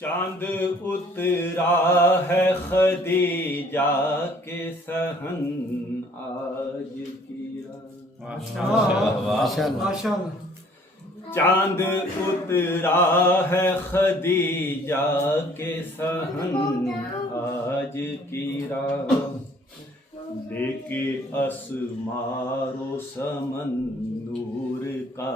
چاند اترا ہے خدیجہ کے صحن آج کی رات. چاند اترا ہے خدیجہ کے صحن آج کی رات. لے کے اسمار و سمن نور کا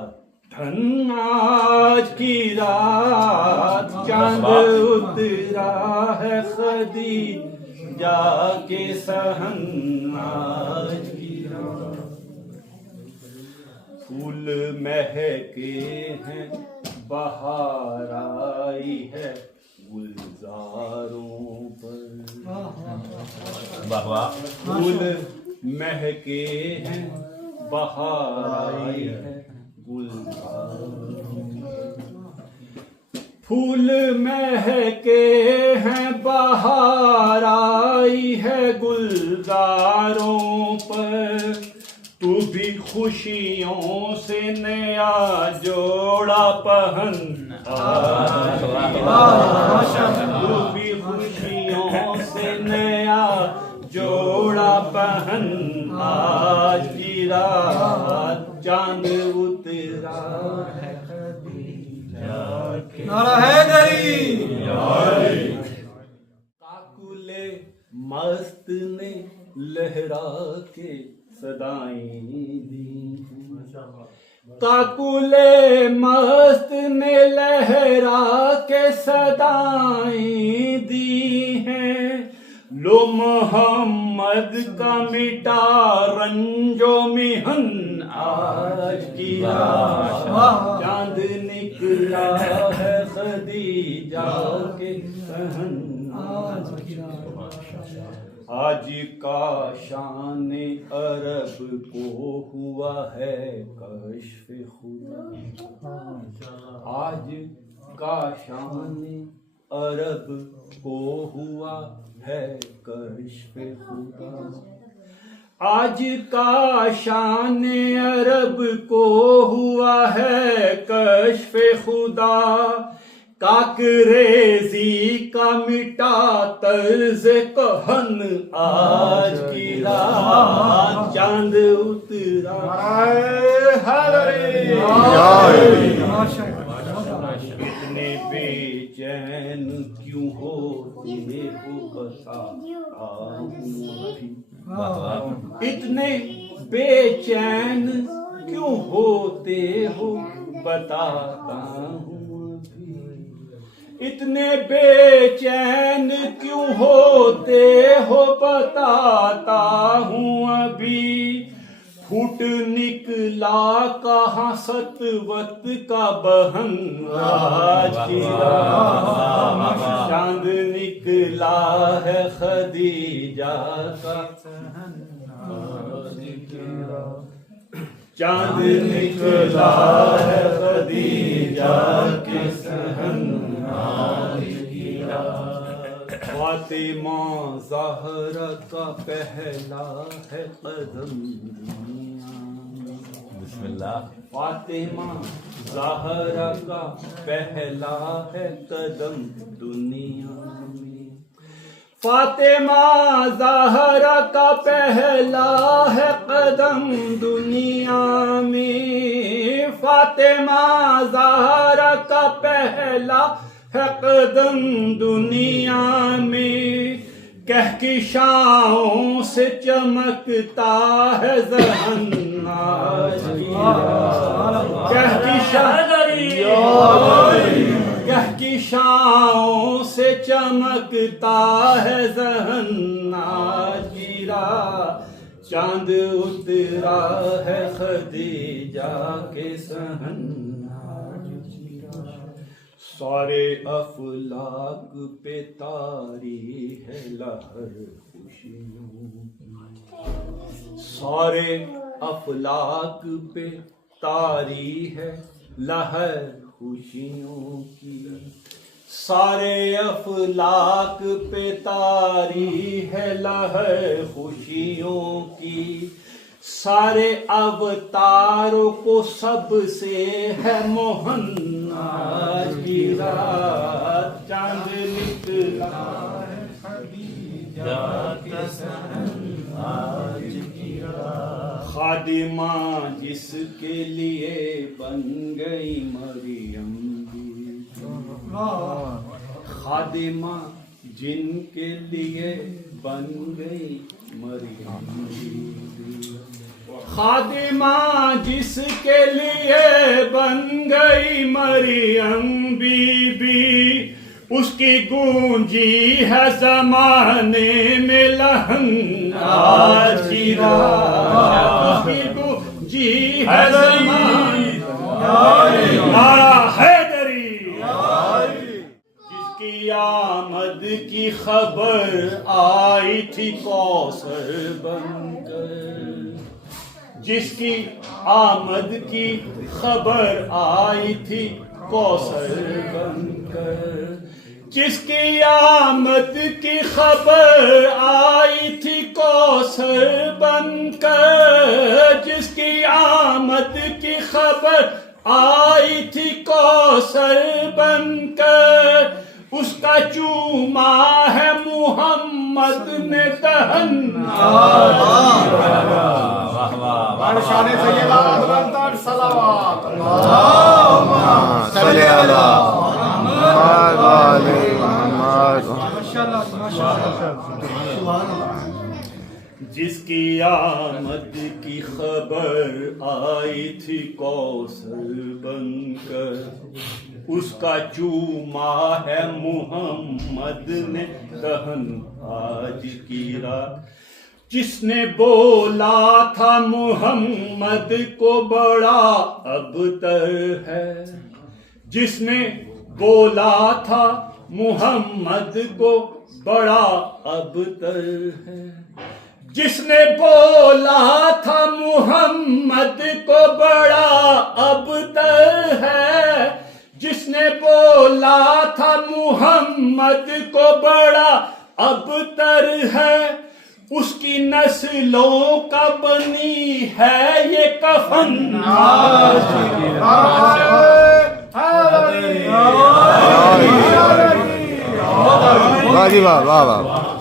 دھن آج کی رات. چاند اترا ہے خدیجہ کے صحن آج کی رات. پھول مہکے ہیں بہار آئی ہے گلزاروں پر. پھول مہکے ہیں بہار آئی ہے گلزاروں پر. پھول مہکے ہیں بہار آئی ہے گلزاروں پر. تو بھی خوشیوں سے نیا جوڑا پہن تو بھی خوشیوں سے نیا جوڑا پہن آج کی رات. چاند اترا ہے خدیجہ کے کاکل مست نے لہرا کے صدائیں دی. کاکل مست نے لہرا کے صدائیں دی ہیں. لو محمد کا مٹا رنجو محن آج کی رات. چاند نکلا ہے خدیجہ کے صحن آج کی رات. آج کا شان عرب کو ہوا ہے کشف خدا. آج کا شان عرب کو ہوا ہے کشف خدا. آج کا شان عرب کو ہوا ہے کشف خدا. کاکریزی کا مٹا طرز کہن آج کی رات. چاند اترا اتنے بے چین کیوں ہوتے ہو بتاتا ہوں ابھی. اتنے بے چین کیوں ہوتے ہو بتاتا ہوں. اتنے بے چین کیوں ہوتے ہو بتاتا ہوں ابھی. پھوٹ نکلا کہاں ستوت کا بہن آج کی رات. چاند نکلا ہے خدیجہ کا صحن آج کی رات. چاند نکلا ہے خدیجہ کے صحن آج کی رات. فاطمہ زہرا کا پہلا ہے قدم دنیا. بسم اللہ. فاطمہ زہرا کا پہلا ہے قدم دنیا میں. فاطمہ زہرا کا پہلا ہے قدم دنیا میں. فاطمہ زہرا کا پہلا ہے قدم دنیا میں. کہکشاؤں سے چمکتا ہے ذہن آج کی رات. کہکشاؤں سے چمکتا ہے ذہن آج کی رات. چاند اترا ہے خدیجہ کے صحن آج کی رات. سارے افلاک پہ طاری ہے لہر خوشیوں. سارے افلاک پہ طاری ہے لہر خوشیوں کی. سارے افلاک پہ طاری ہے لہر خوشیوں کی. سارے اوتاروں کو سب سے ہے موہن آج کی رات. چاند خادمہ جس کے لیے بن گئی مریم خادمہ جن کے لیے بن گئی مریم خادمہ جس کے لیے بن گئی مریم بی بی اس کی گونجی ہے زمانے میں لہنگا اس کی گونجی ہے زمانے نعرہ حیدری جس کی آمد کی خبر آئی تھی کوثر بن کر جس کی آمد کی خبر آئی تھی کوثر بن کر جس کی آمد کی خبر آئی تھی کوثر بن کر جس کی آمد کی خبر آئی تھی کوثر بن کر اس کا چوما ہے محمد نے دہن جس کی آمد کی خبر آئی تھی کوثر بن کر اس کا چوما ہے محمد نے دہن آج کی رات جس نے بولا تھا محمد کو بڑا ابتر ہے جس نے بولا تھا محمد کو بڑا ابتر ہے جس نے بولا تھا محمد کو بڑا ابتر ہے جس نے بولا تھا محمد کو بڑا ابتر ہے اس کی نسلوں کا بنی ہے یہ کفن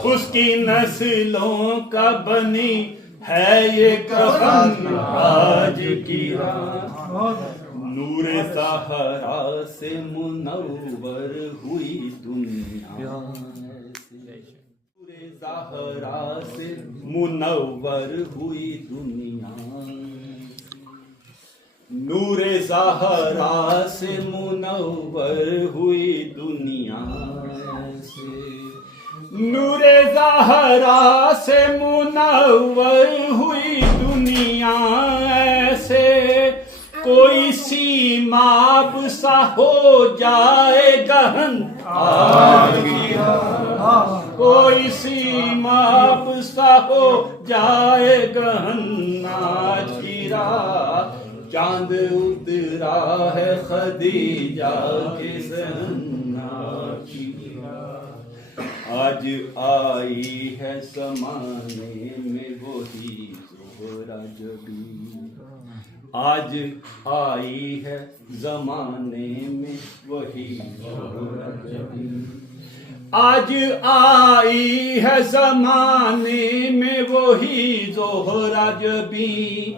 اس کی نسلوں کا بنی ہے یہ کفن آج کی رات نور زہرا سے منور ہوئی دنیا نور زہرا سے منور ہوئی دنیا نور زہرا سے منور ہوئی دنیا نور زہرا سے منور ہوئی دنیا ایسے کوئی سیماب سا ہو جائے گہن کوئی سیماب سا ہو جائے گہن آج کی رات چاند اترا ہے خدیجہ کے ذہن کی آج آئی ہے زمانے میں وہی زہرا جبی آج آئی ہے زمانے میں وہی زہرا جبی آج آئی ہے زمانے میں وہی زہرا جبی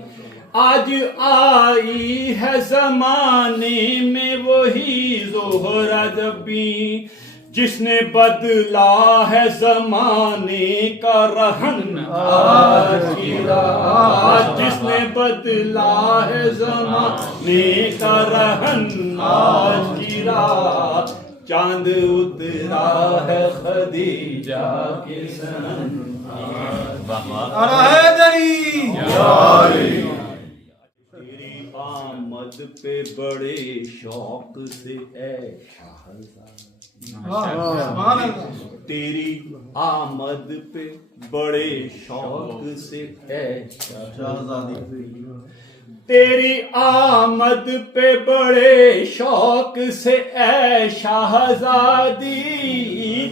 آج آئی ہے زمانے میں وہی زہرا جبی جس نے بدلا ہے زمانے کا رہن آج کی رات جس نے بدلا ہے زمانے کا رہن آج کی رات چاند اترا ہے خدیجہ کے سن تیری آمد پہ بڑے شوق سے اے شہزاد تیری آمد پہ بڑے شوق سے اے شہزادی تیری آمد پہ بڑے شوق سے اے شہزادی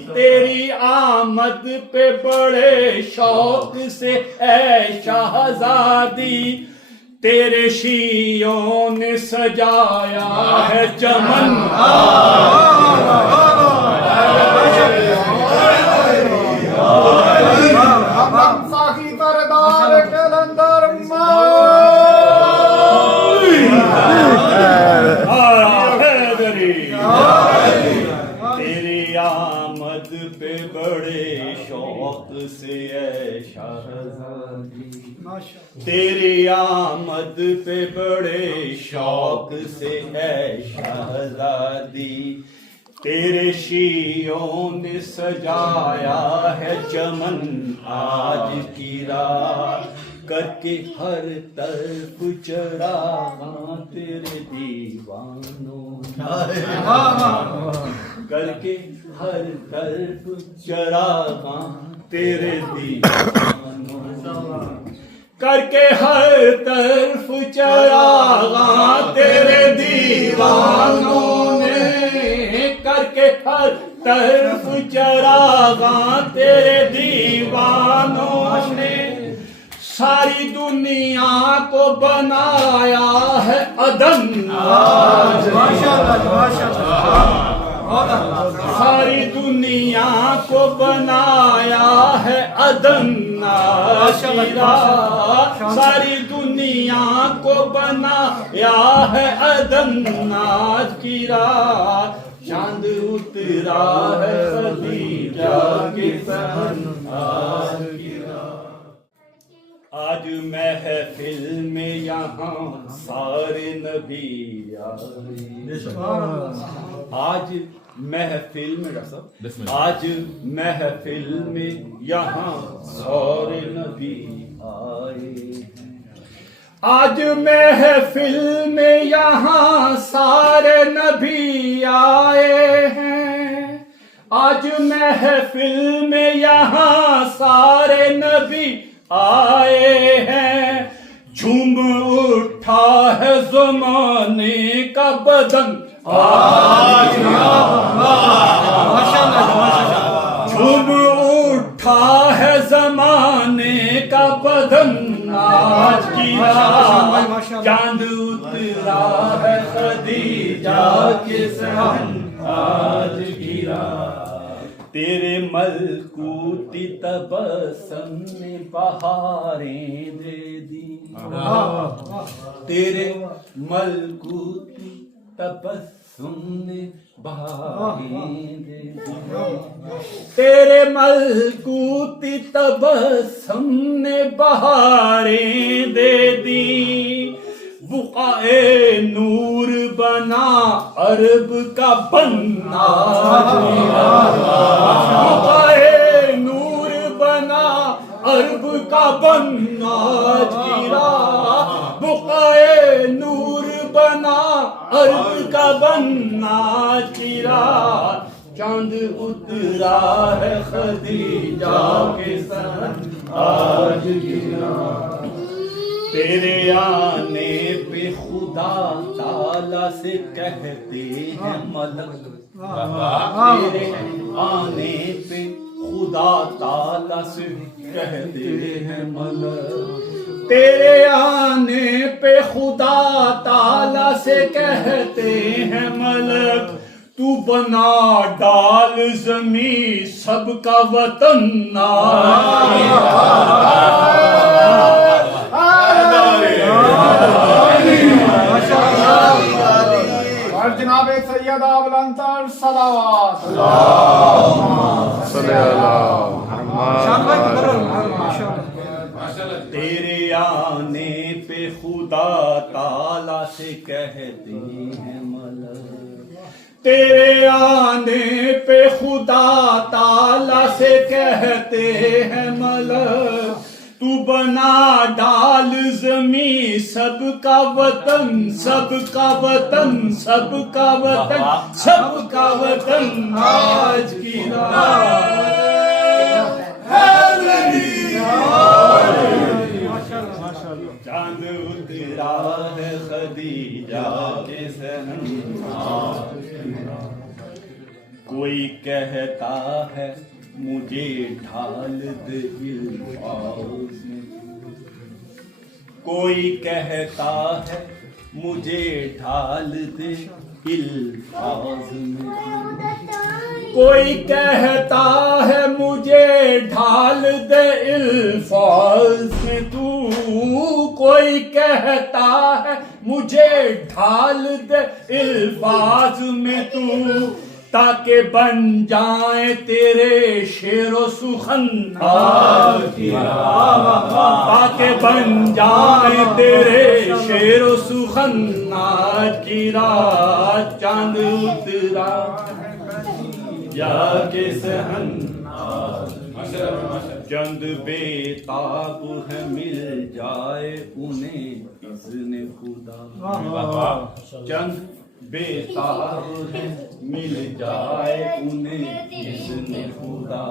تیری آمد پہ بڑے شوق سے اے شہزادی تیرے شیعوں نے سجایا ہے چمن ساقی کردار کے لندر بڑے شوق سے اے شہزادی تیری آمد پہ بڑے شوق سے اے شہزادی تیرے شیعوں نے سجایا ہے چمن آج کی رات کر کے ہر طرف چراغاں تیرے دیوانوں کر کے ہر طرف چراغاں تیرے دیوانوں کر کے ہر طرف چراغاں تیرے دیوانوں نے کر کے ہر طرف چراغاں تیرے دیوانوں نے ساری دنیا کو بنایا ہے عدن ساری دنیا کو بنایا ہے عدن ساری دنیا کو بنایا ہے عدن آج کی رات چاند اترا ہے خدیجہ کے صحن آج کی رات آج محفل میں یہاں سارے نبی آئے آج محفل میں ڈاکٹر صاحب آج محفل میں یہاں سارے نبی آئے آج محفل میں یہاں سارے نبی آئے ہیں آج محفل میں یہاں سارے نبی آئے ہیں جھوم اٹھا ہے زمانے کا بدن آج جھوم اٹھا ہے زمانے کا بدن آج کی رات چاند اترا ہے خدیجہ کے صحن آج کی رات تیرے ملکوتی تبسم نے بہاریں دے دی تیرے ملکوتی تبسم نے بہاریں دے دی تیرے ملکوتی تبسم نے بہاریں دے دی بقائے نور بنا عرب کا بننا بقائے نور بنا عرب کا بننا گرا بقائے نور بنا عرب کا بننا گرا چاند اترا ہے خدیجہ کے صحن آج گرا تیرے آنے پہ خدا تعالیٰ سے کہتے ہیں ملک تیرے آنے پہ خدا تعالیٰ سے کہتے ہیں ملک تیرے آنے پہ خدا تعالیٰ سے کہتے ہیں ملک تو بنا ڈال زمین سب کا وطن اور جناب سید اولانتر صلوات تیرے آنے پہ خدا تعالیٰ سے کہتے ہیں ملک تیرے آنے پہ خدا تعالیٰ سے کہتے ہیں ملک تو بنا ڈال زمین سب کا وطن سب کا وطن سب کا وطن سب کا وطن آج کی رات چاند اترا ہے خدیجہ کے صحن کوئی کہتا ہے مجھے ڈھال دے الفاظ میں کوئی کہتا ہے مجھے ڈھال دے الفاظ میں کوئی کہتا ہے مجھے ڈھال دے الفاظ میں تو کوئی کہتا ہے مجھے ڈھال دے الفاظ میں تو تاکہ بن جائیں تیرے شعر و سخن آج کی رات، تاکہ بن جائیں تیرے شعر و سخن آج کی رات، چاند اترا یا کے صحن چند بے تاب ہے مل جائے انہیں اذن خدا، چند بے تاب ہے مل جائے انہیں اذن خدا،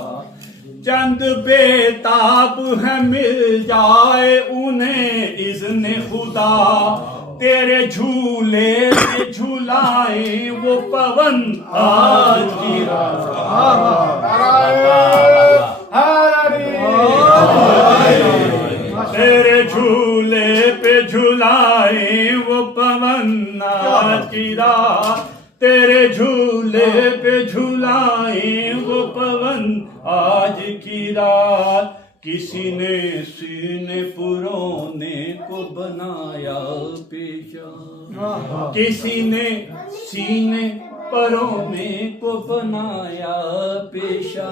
چند بے تاب ہے مل جائے انہیں اذن خدا، تیرے جھولے سے جھولائیں وہ پون آج کی رات، تیرے جھولے پہ جھولائیں وہ پون آج کی رات، تیرے جھولے پہ جھولائیں وہ پون آج کی رات، کسی نے سینے پرونے کو بنایا پیشہ، کسی نے سینے پرونے کو بنایا پیشہ،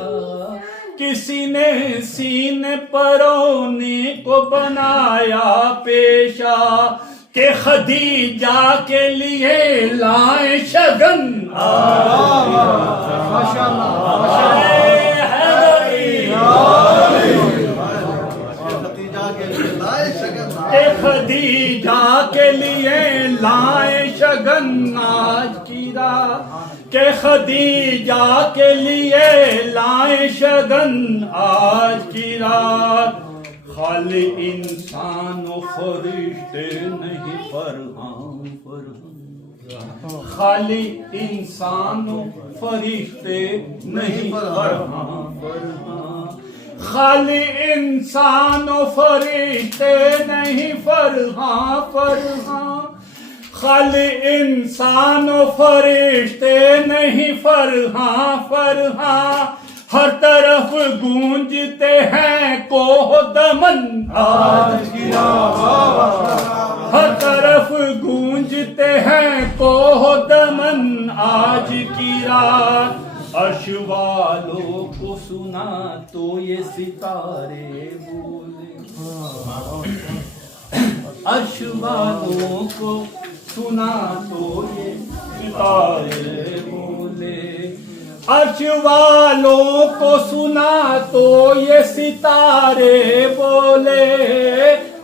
کسی نے سینے پرونے کو بنایا پیشہ، کہ خدیجہ کے لیے لائیں شگن خدیجہ کے لیے لائیں شگن آج کی رات، کہ خدیجہ کے لیے لائیں شگن آج کی رات، خالی انسان و فرشتے نہیں فرحان فرحان، خالی انسان و فرشتے نہیں فرحان فرحان، خالی انسان و فرشتے نہیں فرحان فرحان، خالی انسان و فرشتے نہیں فرحان فرحان، ہر طرف گونجتے ہیں کوہ دمن آج کی رات، ہر طرف گونجتے ہیں کوہ دمن آج کی رات، عرش والوں کو سنا تو یہ ستارے بولے، عرش والوں کو سنا تو یہ ستارے بولے، عرش والوں کو سنا تو یہ ستارے بولے،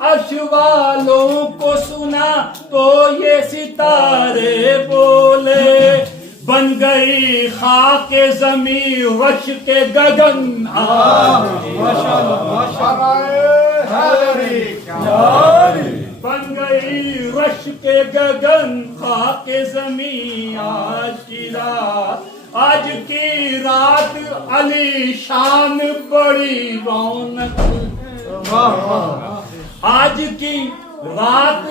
عرش والوں کو سنا تو یہ ستارے بولے، بن گئی خاک زمین رش کے گگن بن گئی رش کے گگن خاک زمین آج کی رات، آج کی رات علی شان بڑی رونق، آج کی رات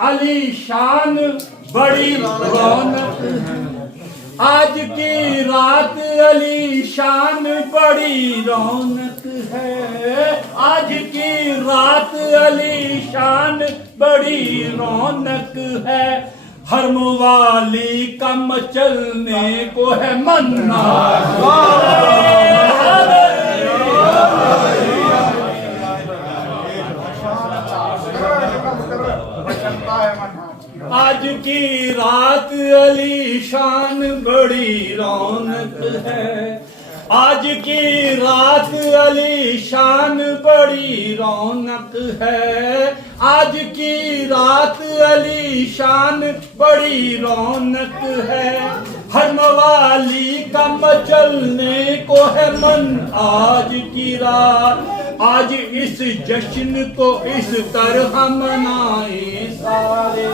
علی شان بڑی رونق، آج کی رات علی شان بڑی رونق ہے، آج کی رات علی شان بڑی رونق ہے، ہر موالی کا مچلنے کو ہے منا، آج کی رات علی شان بڑی رونق ہے، آج کی رات علی شان بڑی رونق ہے، آج کی رات علی شان بڑی رونق ہے، ہر موالی کا مچلنے کو ہے من آج کی رات، آج اس جشن کو اس طرح منائیں سارے،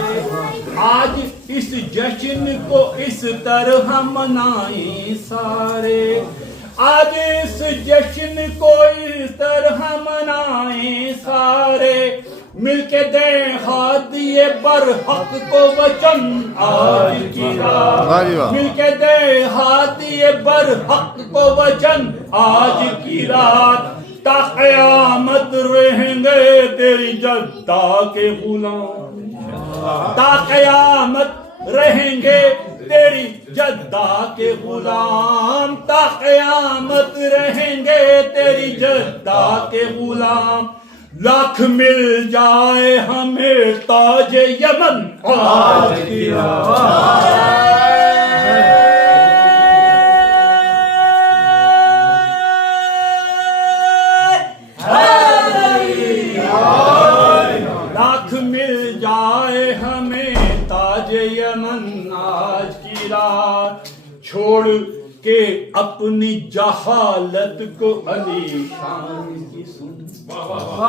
آج اس جشن کو اس طرح منائیں سارے، آج اس جشن کو اس طرح منائیں سارے، مل کے دیں ہادی برحق کو وچن آج کی رات، مل کے دیں ہادی برحق کو وچن آج کی رات، تا قیامت رہیں گے تیری جدہ کے غلام، تا قیامت رہیں گے تیری جدہ کے غلام تا قیامت رہیں گے تیری جدہ کے غلام لاکھ مل جائے ہمیں تاج یمن آج کی لاکھ مل جائے ہمیں تاج یمن آج کی رات چھوڑ کے اپنی جہالت کو علی شان کی سن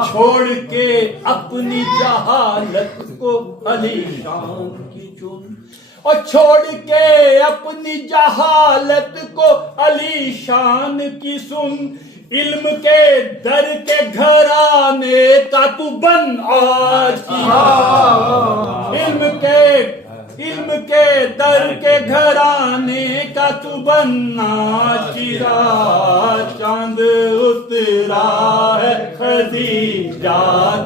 چھوڑ کے اپنی جہالت کو علی شان کی چن اور چھوڑ کے اپنی جہالت کو علی شان کی سن علم کے در کے گھرانے کا تو بن آج کی علم کے در کے گھرانے کا تو بن آج کی رات چاند اترا ہے خدیجہ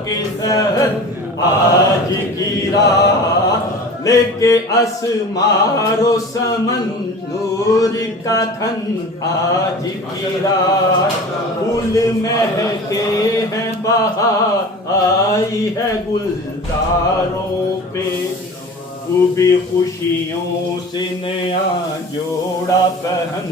کے سحر آج کی رات لے کے اسمار و سمن نور کا تھن آج کی رات پھول مہکے ہیں بہار آئی ہے گلزاروں پہ تو بھی خوشیوں سے نیا جوڑا پہن